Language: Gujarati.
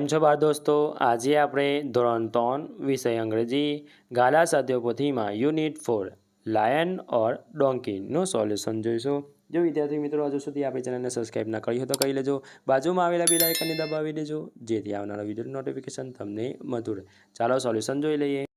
કેમ છો બાળ દોસ્તો? આજે આપણે ધોરણ 3 વિષય અંગ્રેજી ગાલા સાદ્યો પોથીમાં યુનિટ 4 લાયન ઓર ડોંકીનું સોલ્યુશન જોઈશું. જો વિદ્યાર્થી મિત્રો હજુ સુધી આપણી ચેનલને સબસ્ક્રાઈબ ના કરી હોય તો કરી લેજો. બાજુમાં આવેલા બેલ આઇકનને દબાવી દેજો જેથી આવનારા વિડીયોની નોટિફિકેશન તમને મળતું રહે. ચાલો સોલ્યુશન જોઈ લઈએ.